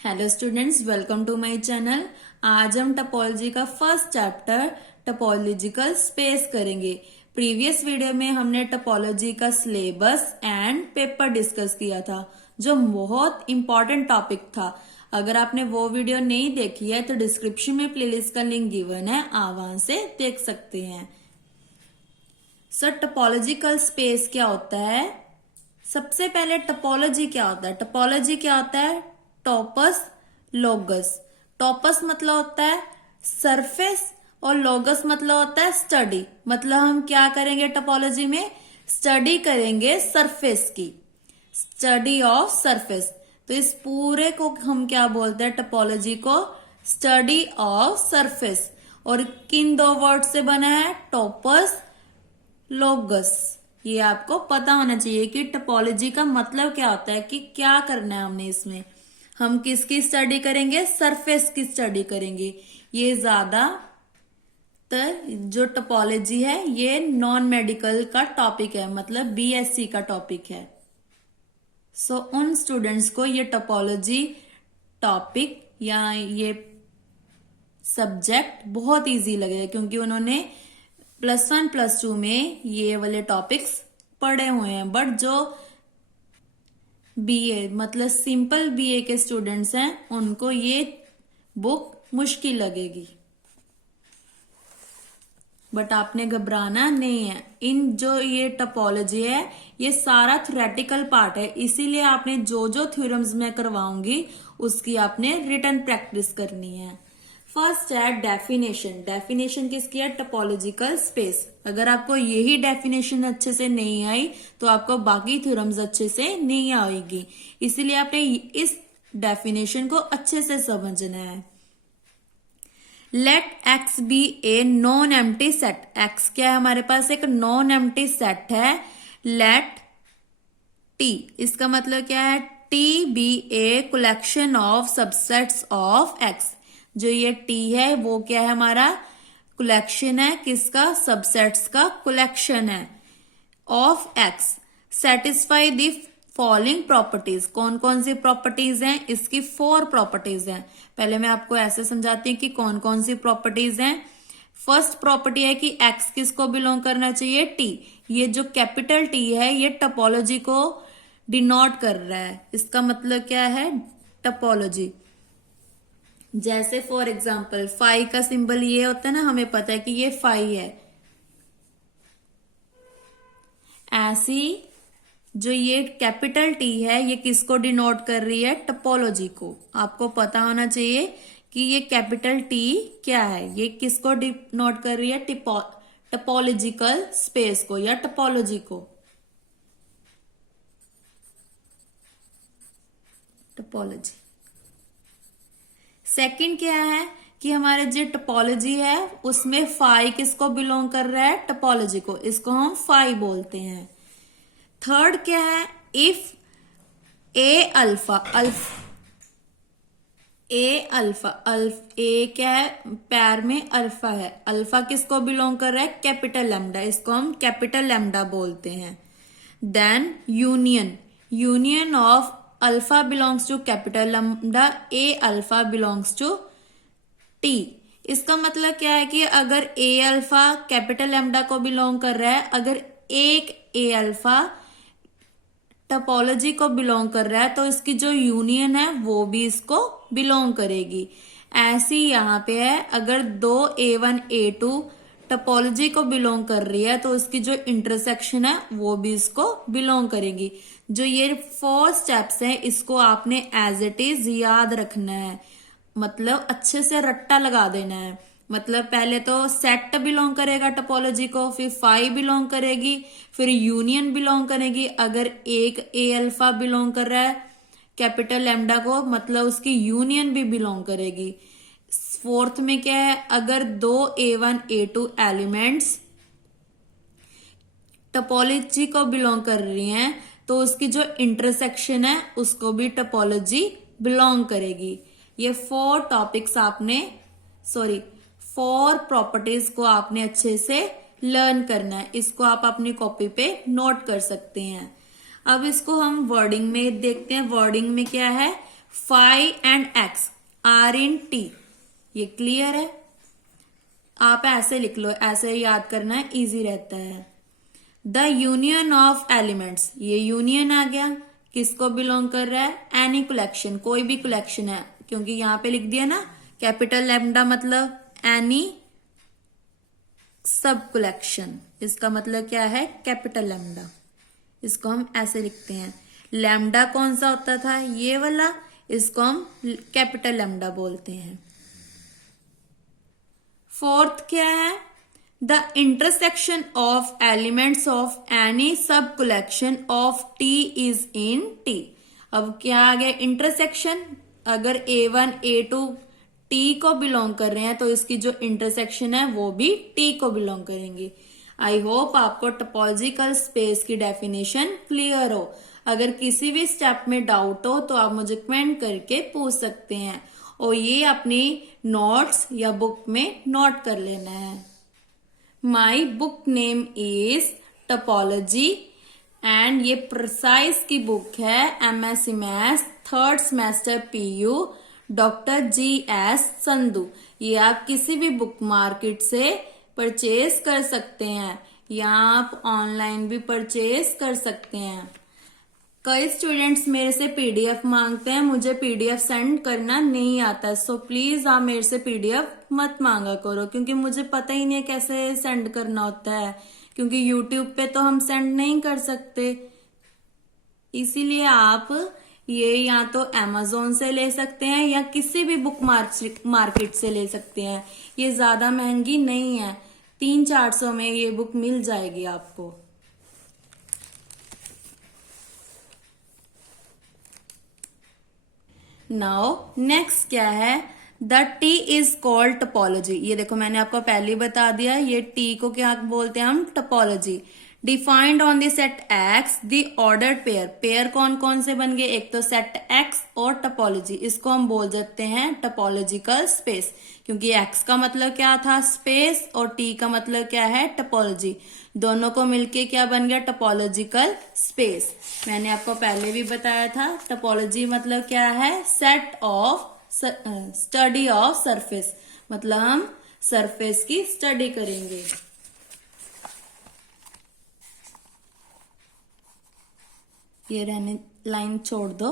Hello students, welcome to my channel. आज हम topology का फर्स्ट चैप्टर टपोलॉजिकल स्पेस करेंगे। प्रीवियस वीडियो में हमने टपोलॉजी का सिलेबस एंड पेपर डिस्कस किया था, जो बहुत इंपॉर्टेंट टॉपिक था। अगर आपने वो वीडियो नहीं देखी है तो डिस्क्रिप्शन में प्लेलिस्ट का लिंक गिवन है, आप वहां से देख सकते हैं। सर, टपोलॉजिकल स्पेस क्या होता है? सबसे पहले टपोलॉजी क्या होता है? टपोलॉजी क्या होता है? टॉपस लोगस। टॉपस मतलब होता है सरफेस और लोगस मतलब होता है स्टडी। मतलब हम क्या करेंगे टपोलॉजी में? स्टडी करेंगे सरफेस की, स्टडी ऑफ सरफेस। तो इस पूरे को हम क्या बोलते हैं? टपोलॉजी को स्टडी ऑफ सरफेस। और किन दो वर्ड से बना है? टॉपस लोगस। ये आपको पता होना चाहिए कि टपोलॉजी का मतलब क्या होता है, कि क्या करना है हमने इसमें। हम किसकी स्टडी करेंगे? सरफेस की स्टडी करेंगे। ये ज्यादातर जो टपोलॉजी है ये नॉन मेडिकल का टॉपिक है, मतलब बीएससी का टॉपिक है। सो उन स्टूडेंट्स को ये टपोलॉजी टॉपिक या ये सब्जेक्ट बहुत इजी लगेगा, क्योंकि उन्होंने +1 +2 में ये वाले टॉपिक्स पढ़े हुए हैं। बट जो बीए मतलब सिंपल बीए के स्टूडेंट्स हैं, उनको ये बुक मुश्किल लगेगी। बट आपने घबराना नहीं है। इन जो ये टपोलॉजी है ये सारा थ्योरेटिकल पार्ट है, इसीलिए आपने जो जो थ्योरम्स मैं करवाऊंगी उसकी आपने रिटन प्रैक्टिस करनी है। फर्स्ट है डेफिनेशन। डेफिनेशन किसकी है? टपोलॉजिकल स्पेस। अगर आपको यही डेफिनेशन अच्छे से नहीं आई तो आपको बाकी थ्योरम्स अच्छे से नहीं आएगी, इसीलिए आपने इस डेफिनेशन को अच्छे से समझना है। Let x be a non empty set. X क्या है? हमारे पास एक नॉन एम्प्टी सेट है। लेट टी, इसका मतलब क्या है? T be a collection of subsets of x. जो ये टी है वो क्या है? हमारा कलेक्शन है। किसका? सबसेट्स का कलेक्शन है of x. Satisfy the following properties. कौन कौन सी प्रॉपर्टीज हैं? इसकी 4 प्रॉपर्टीज हैं। पहले मैं आपको ऐसे समझाती हूँ कि कौन कौन सी प्रॉपर्टीज हैं। फर्स्ट प्रॉपर्टी है कि एक्स किसको बिलोंग करना चाहिए? टी। ये जो कैपिटल टी है ये टपोलॉजी को डिनोट कर रहा है। इसका मतलब क्या है? टपोलॉजी। जैसे फॉर एग्जाम्पल फाई का सिंबल ये होता है ना, हमें पता है कि ये फाई है। ऐसी जो ये कैपिटल टी है ये किसको डिनोट कर रही है? टपोलॉजी को। आपको पता होना चाहिए कि ये कैपिटल टी क्या है, ये किसको डिनोट कर रही है? टपोलॉजिकल स्पेस को या टपोलॉजी को। टपोलॉजी। सेकंड क्या है कि हमारे जो टपोलॉजी है उसमें फाई किसको बिलोंग कर रहा है? टपोलॉजी को। इसको हम फाई बोलते हैं। थर्ड क्या है? इफ ए अल्फा ए क्या है? पैर में अल्फा है। अल्फा किसको बिलोंग कर रहा है? Capital lambda. इसको हम कैपिटल लैम्डा बोलते हैं। Then union of alpha belongs to capital lambda, a alpha belongs to t. इसका मतलब क्या है कि अगर ए अल्फा कैपिटल लैम्डा को बिलोंग कर रहा है, अगर एक ए अल्फा टपोलॉजी को बिलोंग कर रहा है तो इसकी जो यूनियन है वो भी इसको बिलोंग करेगी। ऐसी यहाँ पे है, अगर दो A1 A2 टपोलॉजी को बिलोंग कर रही है तो इसकी जो इंटरसेक्शन है वो भी इसको बिलोंग करेगी। जो ये 4 स्टेप्स हैं इसको आपने एज इट इज याद रखना है, मतलब अच्छे से रट्टा लगा देना है। मतलब पहले तो सेट बिलोंग करेगा टपोलॉजी को, फिर फाई बिलोंग करेगी, फिर यूनियन बिलोंग करेगी। अगर एक ए अल्फा बिलोंग कर रहा है कैपिटल लैम्डा को, मतलब उसकी यूनियन भी बिलोंग करेगी। फोर्थ में क्या है? अगर दो A1 A2 एलिमेंट्स टपोलॉजी को बिलोंग कर रही हैं तो उसकी जो इंटरसेक्शन है उसको भी टपोलॉजी बिलोंग करेगी। ये 4 टॉपिक्स आपने 4 प्रॉपर्टीज को आपने अच्छे से लर्न करना है। इसको आप अपनी कॉपी पे नोट कर सकते हैं। अब इसको हम वर्डिंग में देखते हैं। वर्डिंग में क्या है? Phi and x are in t. ये क्लियर है? आप ऐसे लिख लो, ऐसे याद करना है, इजी रहता है। द यूनियन ऑफ एलिमेंट्स, ये यूनियन आ गया, किसको बिलोंग कर रहा है? एनी कलेक्शन, कोई भी कलेक्शन है, क्योंकि यहां पे लिख दिया ना कैपिटल लैम्डा मतलब एनी सब कलेक्शन, इसका मतलब क्या है? Capital lambda. इसको हम ऐसे लिखते हैं। लैम्डा कौन सा होता था? ये वाला, इसको हम कैपिटल लैम्डा बोलते हैं। फोर्थ क्या है? The intersection of elements of any sub collection of T is in T. अब क्या आ गया? इंटरसेक्शन। अगर A1 A2 टी को बिलोंग कर रहे हैं तो इसकी जो इंटरसेक्शन है वो भी टी को बिलोंग करेंगे। आई होप आपको टोपोलॉजिकल स्पेस की डेफिनेशन क्लियर हो। अगर किसी भी स्टेप में डाउट हो तो आप मुझे कमेंट करके पूछ सकते हैं, और ये अपनी नोट्स या बुक में नोट कर लेना है। My book name is topology, and ये प्रिसाइज की बुक है, MSc maths 3rd semester PU, doctor GS Sandhu. ये आप किसी भी बुक मार्केट से परचेज कर सकते हैं, या आप ऑनलाइन भी परचेज कर सकते हैं। कई स्टूडेंट्स मेरे से PDF मांगते हैं, मुझे PDF सेंड करना नहीं आता है, सो प्लीज आप मेरे से PDF मत मांगा करो, क्योंकि मुझे पता ही नहीं है कैसे सेंड करना होता है, क्योंकि YouTube पे तो हम सेंड नहीं कर सकते। इसीलिए आप ये या तो Amazon से ले सकते हैं या किसी भी बुक मार्केट से ले सकते हैं। ये ज्यादा महंगी नहीं है, 300-400 में ये बुक मिल जाएगी आपको। नाउ नेक्स्ट क्या है? The T is called topology. ये देखो मैंने आपको पहले ही बता दिया, ये टी को क्या बोलते हैं हम? Topology. Defined on the set x the ordered pair. Pair कौन कौन से बन गए? एक तो सेट एक्स और टोपोलॉजी, इसको हम बोल देते हैं टोपोलॉजिकल स्पेस, क्योंकि एक्स का मतलब क्या था? स्पेस, और टी का मतलब क्या है? टोपोलॉजी। दोनों को मिलके क्या बन गया? Topological space. मैंने आपको पहले भी बताया था, टोपोलॉजी मतलब क्या है? Set of study of surface, मतलब हम सरफेस की स्टडी करेंगे। ये रहने, लाइन छोड़ दो।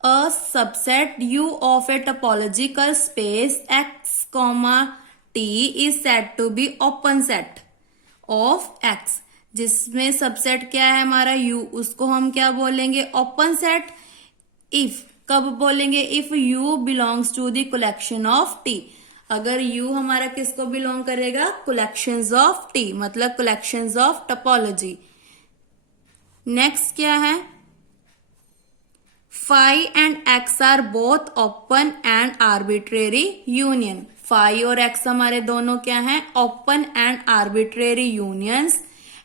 A subset U of a topological space X, T is set to be open set of X, जिसमें सबसेट क्या है हमारा? U, उसको हम क्या बोलेंगे? Open set. इफ, कब बोलेंगे? If U belongs to the collection of T। अगर U हमारा किसको बिलोंग करेगा? कलेक्शंस ऑफ T, मतलब कलेक्शंस ऑफ टोपोलॉजी। नेक्स्ट क्या है? Phi and x are both open and arbitrary union. Phi और एक्स हमारे दोनों क्या हैं? Open and arbitrary unions,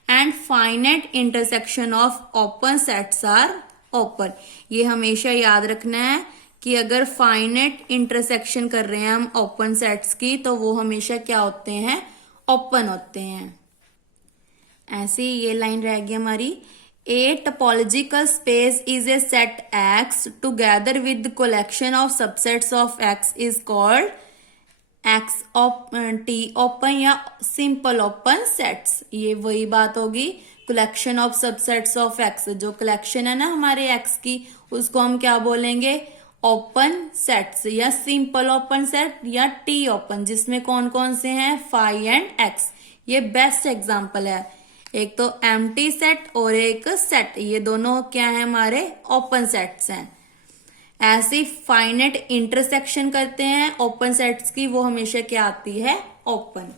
and finite intersection of open sets are open. ये हमेशा याद रखना है कि अगर फाइनाइट इंटरसेक्शन कर रहे हैं हम ओपन सेट्स की, तो वो हमेशा क्या होते हैं? ओपन होते हैं। ऐसे ये लाइन रह गई हमारी। A topological space is a set X together with the collection of subsets of X is called X T open या simple open sets। ये वही बात होगी, collection of subsets of X, जो collection है ना हमारे X की, उसको हम क्या बोलेंगे? ओपन सेट्स या सिंपल ओपन सेट या T ओपन, जिसमें कौन कौन से हैं? Phi and x. ये बेस्ट एग्जांपल है, एक तो एम्प्टी सेट और एक सेट, ये दोनों क्या है? हमारे ओपन सेट्स हैं। ऐसी फाइनाइट इंटरसेक्शन करते हैं ओपन सेट्स की, वो हमेशा क्या आती है? ओपन।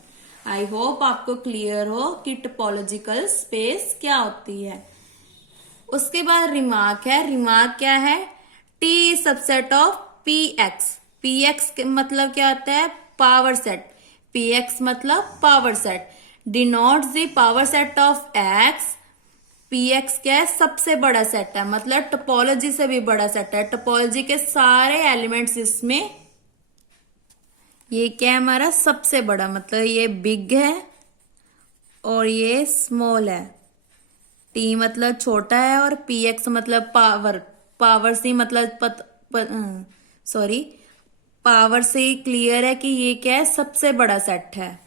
आई होप आपको क्लियर हो कि टोपोलॉजिकल स्पेस क्या होती है। उसके बाद रिमार्क है। रिमार्क क्या है? T subset of P x. P x मतलब क्या होता है? Power set. पी एक्स मतलब power set. Denotes the power set of x. P x क्या है? सबसे बड़ा सेट है, मतलब टोपोलॉजी से भी बड़ा सेट है। टोपोलॉजी के सारे एलिमेंट्स इसमें, ये क्या है हमारा? सबसे बड़ा, मतलब ये बिग है और ये स्मॉल है। टी मतलब छोटा है और पी एक्स मतलब पावर। पावर सी मतलब सॉरी, पावर से ही क्लियर है कि ये क्या है, सबसे बड़ा सेट है।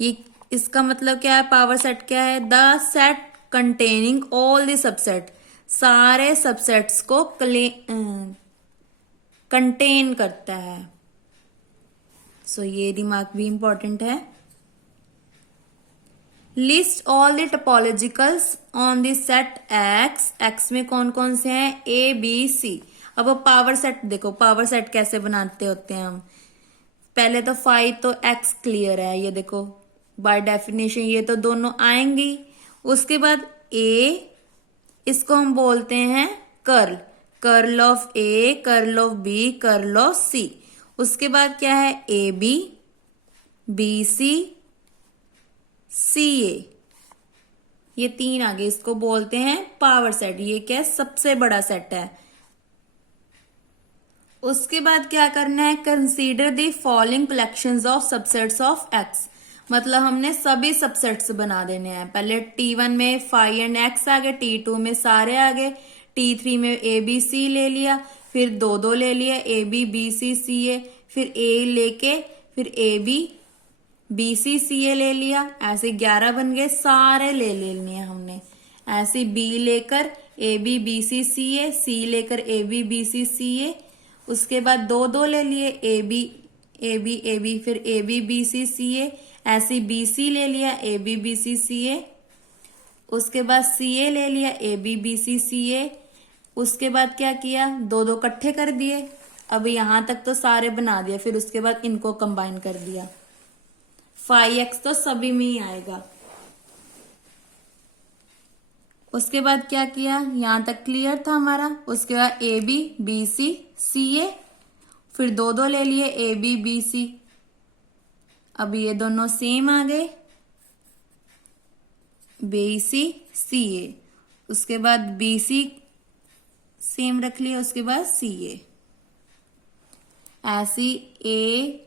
ये इसका मतलब क्या है, पावर सेट क्या है, the set containing all the subset, सारे सबसेट्स को कंटेन करता है। सो ये रिमार्क भी इंपॉर्टेंट है। List all the topologicals on the set X, X में कौन कौन से हैं, ए बी सी। अब पावर सेट देखो, पावर सेट कैसे बनाते होते हैं हम, पहले तो फाइव तो एक्स क्लियर है, ये देखो बाय डेफिनेशन ये तो दोनों आएंगी। उसके बाद ए, इसको हम बोलते हैं curl, curl of A, curl of B, curl of C. उसके बाद क्या है, ए बी, बी सी, सी ए, ये तीन आगे, इसको बोलते हैं पावर सेट। ये क्या है, सबसे बड़ा सेट है। उसके बाद क्या करना है, consider the following collections of subsets of x, मतलब हमने सभी सबसेट्स बना देने हैं। पहले T1 में 5 एंड एक्स आ गए, T2 में सारे आ गए, T3 में ए बी सी ले लिया, फिर दो दो ले लिया, ए बी बी सी सी ए, फिर ए लेके फिर ए बी बी सी सी ए ले लिया, ऐसे 11 बन गए, सारे ले लेने हैं हमने। ऐसे बी लेकर ए बी बी सी सी ए, सी लेकर ए बी बी सी सी ए, उसके बाद दो दो ले लिए, a B A B A b, फिर ए बी बी सी सी ए, ऐसे बी सी ले लिया, ए बी बी सी सी ए, उसके बाद सी ए ले लिया, ए बी बी सी सी ए। उसके बाद क्या किया, दो दो इकट्ठे कर दिए, अब यहां तक तो सारे बना दिया, फिर उसके बाद इनको कंबाइन कर दिया, 5x तो सभी में ही आएगा। उसके बाद क्या किया, यहां तक क्लियर था हमारा। उसके बाद ए बी बी सी सी ए, फिर दो दो ले लिए, ए बी बी सी, अब ये दोनों सेम आ गए, बी सी सी ए, उसके बाद बी सी सेम रख लिया, उसके बाद सी ए, ऐसी A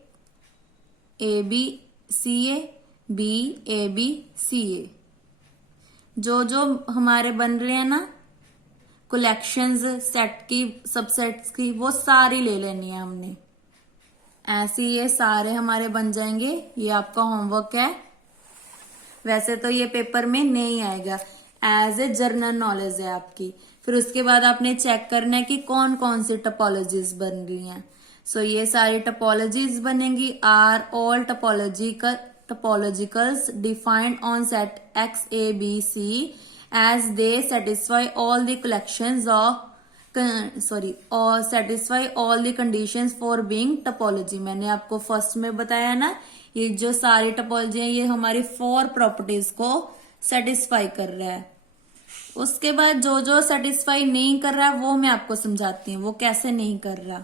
B C A, B A B C A, जो जो हमारे बन रहे हैं ना कलेक्शंस सेट की, सबसेट्स की, वो सारी ले लेनी है हमने। ऐसे ये सारे हमारे बन जाएंगे। ये आपका होमवर्क है, वैसे तो ये पेपर में नहीं आएगा, एज ए जर्नल नॉलेज है आपकी। फिर उसके बाद आपने चेक करना है कि कौन कौन सी टोपोलॉजीज बन रही हैं। सो ये सारी टोपोलॉजीज बनेंगी, are all topologicals defined on set X A B C as they satisfy all the collections of और satisfy all the conditions for being topology. मैंने आपको फर्स्ट में बताया ना, ये जो सारी टोपोलॉजी है ये हमारी 4 प्रॉपर्टीज को सेटिस्फाई कर रहा है। उसके बाद जो जो सेटिस्फाई नहीं कर रहा वो मैं आपको समझाती हूँ वो कैसे नहीं कर रहा।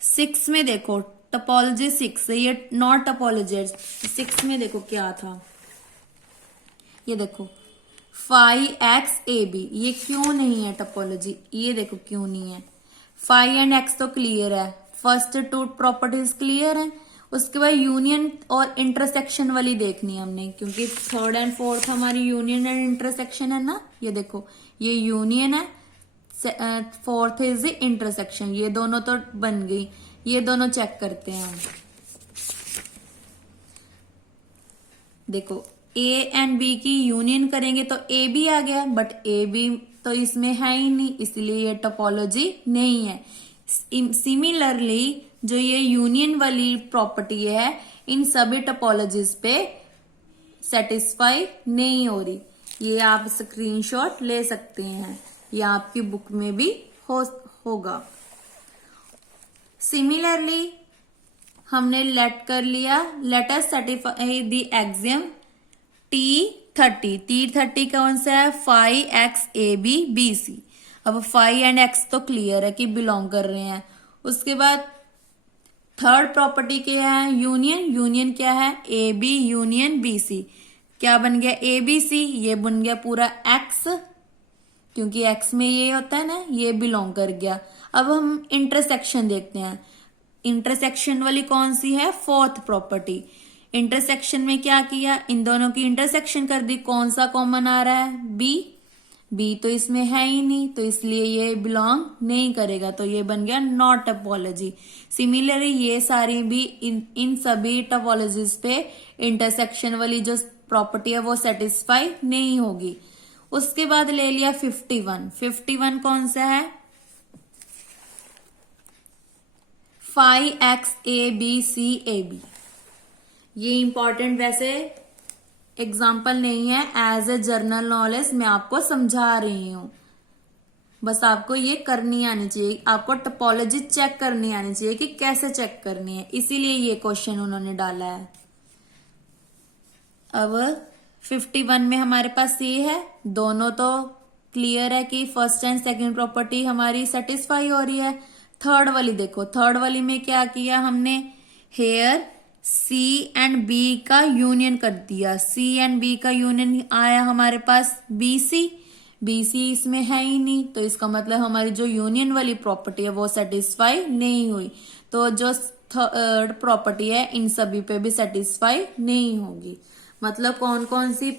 6 में देखो टोपोलॉजी 6, ये नॉट टोपोलॉजी 6 में देखो क्या था, ये देखो 5xab, ये क्यों नहीं है टोपोलॉजी, ये देखो क्यों नहीं है। 5 एंड x तो क्लियर है, फर्स्ट 2 प्रॉपर्टीज क्लियर है। उसके बाद यूनियन और इंटरसेक्शन वाली देखनी है हमने, क्योंकि 3rd एंड 4th हमारी यूनियन एंड इंटरसेक्शन है ना। ये देखो ये यूनियन है, 4th इज इंटरसेक्शन, ये दोनों तो बन गई। ये दोनों चेक करते हैं हम। देखो ए एंड बी की यूनियन करेंगे तो ए बी आ गया, बट ए बी तो इसमें है ही नहीं, इसलिए ये टोपोलॉजी नहीं है। सिमिलरली जो ये यूनियन वाली प्रॉपर्टी है इन सभी टोपोलॉजीज पे सेटिस्फाई नहीं हो रही। ये आप स्क्रीनशॉट ले सकते हैं, ये आपकी बुक में भी होगा। सिमिलरली हमने लेट कर लिया, let us satisfy the axiom T30 कौन सा है, 5xab bc। अब 5 एंड x तो क्लियर है कि बिलोंग कर रहे हैं। उसके बाद 3rd प्रॉपर्टी क्या है, यूनियन। यूनियन क्या है, a b union b c. क्या बन गया, ए बी सी, ये बन गया पूरा x, क्योंकि x में ये होता है ना, ये बिलोंग कर गया। अब हम इंटरसेक्शन देखते हैं, इंटरसेक्शन वाली कौन सी है, 4th प्रॉपर्टी। इंटरसेक्शन में क्या किया, इन दोनों की इंटरसेक्शन कर दी, कौन सा कॉमन आ रहा है, बी। बी तो इसमें है ही नहीं, तो इसलिए ये बिलोंग नहीं करेगा, तो ये बन गया नॉट टपोलॉजी। सिमिलरली ये सारी भी इन सभी टपोलॉजीज पे इंटरसेक्शन वाली जो प्रॉपर्टी है वो सेटिस्फाई नहीं होगी। उसके बाद ले लिया 51। 51 कौन सा है? 5xabcab। ये इंपॉर्टेंट वैसे एग्जाम्पल नहीं है, एज ए जर्नल नॉलेज मैं आपको समझा रही हूं। बस आपको ये करनी आनी चाहिए, आपको टपोलॉजी चेक करनी आनी चाहिए कि कैसे चेक करनी है, इसीलिए ये क्वेश्चन उन्होंने डाला है। अब 51 में हमारे पास ये है, दोनों तो क्लियर है कि फर्स्ट एंड सेकंड प्रॉपर्टी हमारी सेटिस्फाई हो रही है। थर्ड वाली देखो, थर्ड वाली में क्या किया हमने, हेयर सी एंड बी का यूनियन कर दिया। सी एंड बी का यूनियन आया हमारे पास बीसी। बीसी इसमें है ही नहीं, तो इसका मतलब हमारी जो यूनियन वाली प्रॉपर्टी है वो सेटिस्फाई नहीं हुई। तो जो थर्ड प्रॉपर्टी है इन सभी पे भी सेटिस्फाई नहीं होगी। मतलब कौन कौन सी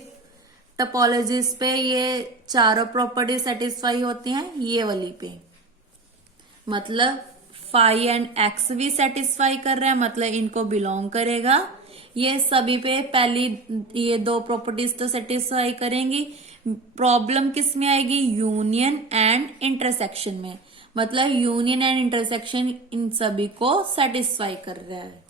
टपोलॉजीज पे ये चारों प्रॉपर्टी सेटिस्फाई होती हैं? ये वाली पे, मतलब फाई एंड एक्स भी सेटिस्फाई कर रहा है, मतलब इनको बिलोंग करेगा। ये सभी पे पहली ये दो प्रॉपर्टीज तो सेटिस्फाई करेंगी। प्रॉब्लम किस में आएगी? यूनियन एंड इंटरसेक्शन में, मतलब यूनियन एंड इंटरसेक्शन इन सभी को सेटिस्फाई कर रहा है।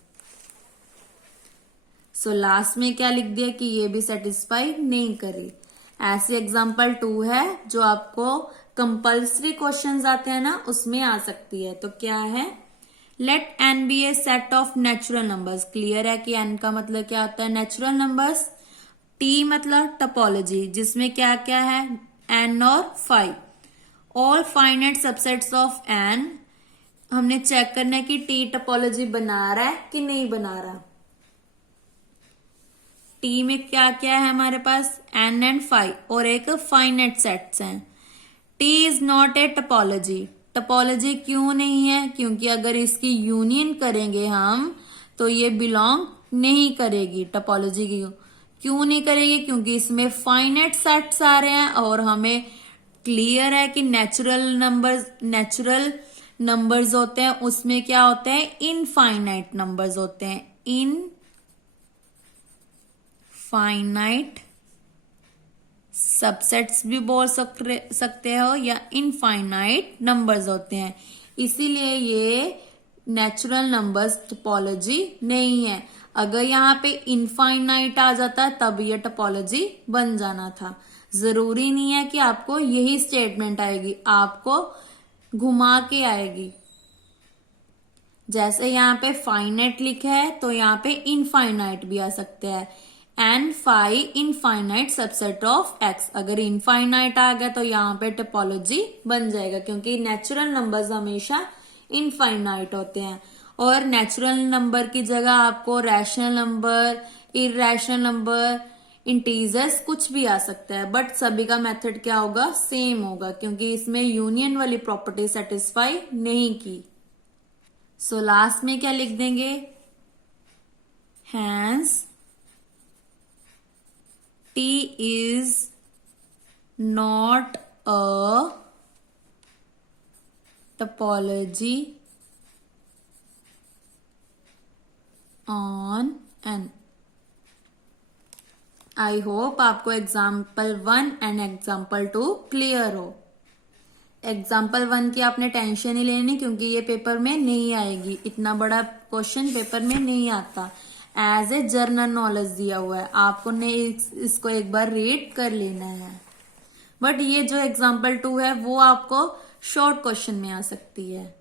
सो लास्ट में क्या लिख दिया कि ये भी सेटिस्फाई नहीं करी। ऐसे एग्जाम्पल 2 है जो आपको कंपल्सरी क्वेश्चंस आते हैं ना, उसमें आ सकती है। तो क्या है, let n be a set of natural numbers. Clear है कि एन का मतलब क्या होता है? Natural numbers. टी मतलब टपोलॉजी, जिसमें क्या क्या है? एन और 5। All finite subsets of n. हमने चेक करना है कि टी टपोलॉजी बना रहा है कि नहीं बना रहा। टी में क्या क्या है हमारे पास? एन एंड 5 और एक फाइनाइट सेट्स हैं। T is not a topology. Topology क्यों नहीं है? क्योंकि अगर इसकी यूनियन करेंगे हम तो ये बिलोंग नहीं करेगी टपोलॉजी की। क्यों नहीं करेगी? क्योंकि इसमें फाइनाइट सेट्स आ रहे हैं और हमें क्लियर है कि नेचुरल नंबर्स होते हैं, उसमें क्या होते हैं? इनफाइनाइट नंबर्स होते हैं। इनफाइनाइट सबसेट्स भी बोल सकते हो या इनफाइनाइट नंबर्स होते हैं, इसीलिए ये नेचुरल नंबर्स टपोलॉजी नहीं है। अगर यहाँ पे इनफाइनाइट आ जाता तब ये टपोलॉजी बन जाना था। जरूरी नहीं है कि आपको यही स्टेटमेंट आएगी, आपको घुमा के आएगी। जैसे यहाँ पे फाइनाइट लिखा है तो यहाँ पे इनफाइनाइट भी आ सकते हैं। N 5 infinite subset of x. अगर इनफाइनाइट आ गया तो यहाँ पे टपोलॉजी बन जाएगा, क्योंकि नेचुरल नंबर्स हमेशा इनफाइनाइट होते हैं। और नेचुरल नंबर की जगह आपको rational number, irrational number, integers कुछ भी आ सकता है, बट सभी का मेथड क्या होगा? सेम होगा, क्योंकि इसमें यूनियन वाली प्रॉपर्टी सेटिस्फाई नहीं की। सो लास्ट में क्या लिख देंगे? Hence T is not a tautology on an. I hope आपको एग्जाम्पल 1 एंड एग्जाम्पल 2 क्लियर हो। एग्जाम्पल 1 की आपने टेंशन ही लेनी, क्योंकि ये पेपर में नहीं आएगी, इतना बड़ा क्वेश्चन पेपर में नहीं आता। एज ए जर्नल नॉलेज दिया हुआ है, आपको ने इसको एक बार रीड कर लेना है। बट ये जो एग्जाम्पल 2 है वो आपको शॉर्ट क्वेश्चन में आ सकती है।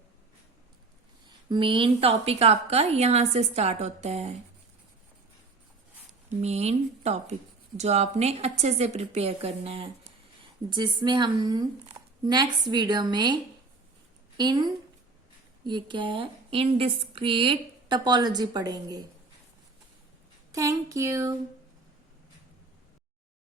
मेन टॉपिक आपका यहां से स्टार्ट होता है। मेन टॉपिक जो आपने अच्छे से प्रिपेयर करना है, जिसमें हम नेक्स्ट वीडियो में ये क्या है? इनडिस्क्रीट टपोलॉजी पढ़ेंगे। Thank you.